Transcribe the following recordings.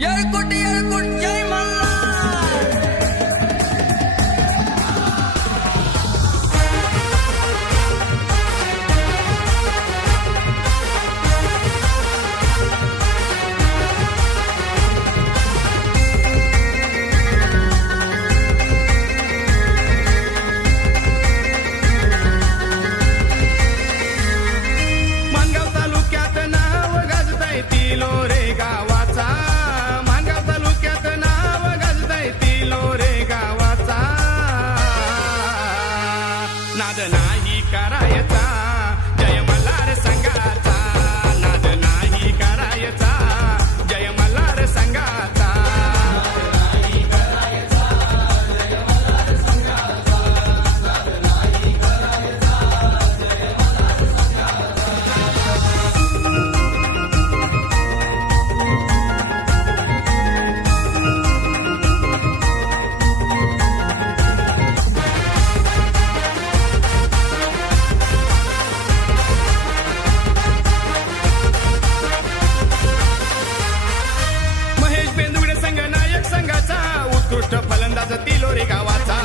येळकोट येळकोट जय मल्हार. मानगाव तालुक्यात नाव गाजतंय तिलोरे गावाचा. मानगाव तालुक्यात नाव गाजतंय तिलोरे गावाचा. नाद नाही करायचा जय मल्हार संघाचा. नाद नाही करायचा जय मल्हार संघाचा. महेश बेंदुगडे संघ नायक संघाचा. उत्कृष्ट फलंदाज तिलोरे गावाचा.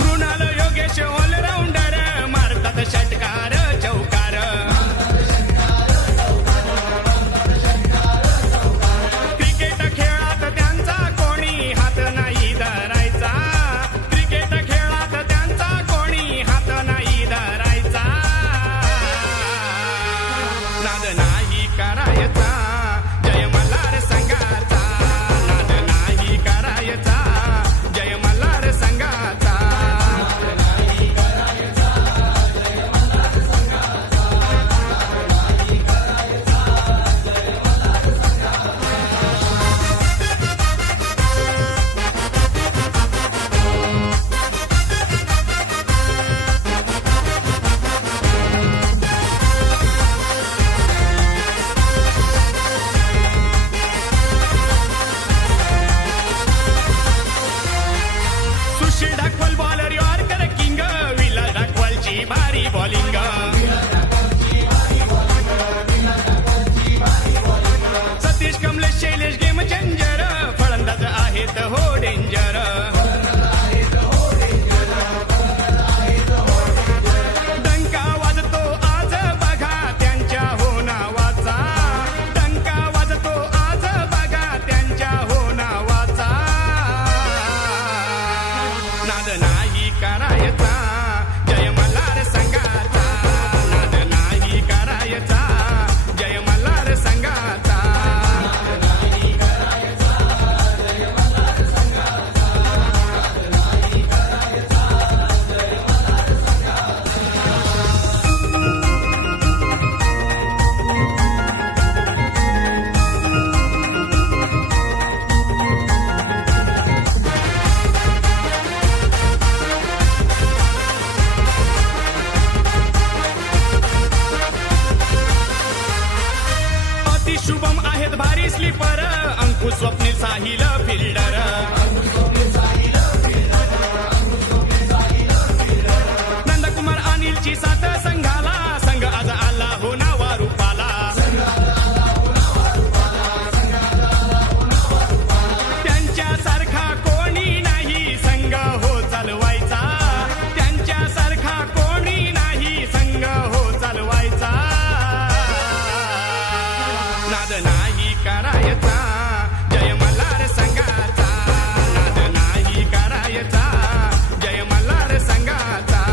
मृणाल योगेश ऑलराऊंडर मारतात षटकार चौकार. क्रिकेट खेळात त्यांचा कोणी हात नाही धरायचा. क्रिकेट खेळात त्यांचा कोणी हात नाही धरायचा. नाद नाही करायचा जय मल्हार संघाचा. नाद नाही करायचा जय मल्हार संघाचा. Sushil Dhakwal bowler yorker king. Vilas ढाकवलची भारी bowling. Satish Kamlesh Shailesh game changer. फलंदाज आहेत हो डेंजर. डंका वाजतो आज बघा त्यांच्या हो नावाचा. डंका वाजतो आज बघा त्यांच्या हो नावाचा. नाद नाही करायचा जय मल्हार संघाचा. नाद नाही करायचा जय मल्हार संघाचा. अति शुभम आहेत भारी स्लीपर. अंकुश स्वप्नील साहिल फिल्डर. नंदकुमार अनिलची साथ संघाला. संघ आज आला हो नावा रूपाला. त्यांच्यासारखा कोणी नाही संघ हो चालवायचा. त्यांच्यासारखा कोणी नाही संघ हो चालवायचा. नाद नाही करायचा जय मल्हार संघाचा. नाद नाही करायचा जय मल्हार संघाचा.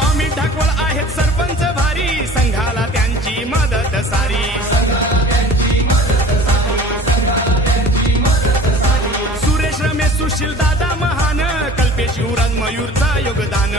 अमित ढाकवल आहेत सरपंच भारी. संघाला त्यांची मदत सारी. सुरेश रमेश सुशील दादा महान. कल्पेश युवराज मयूरचा योगदान.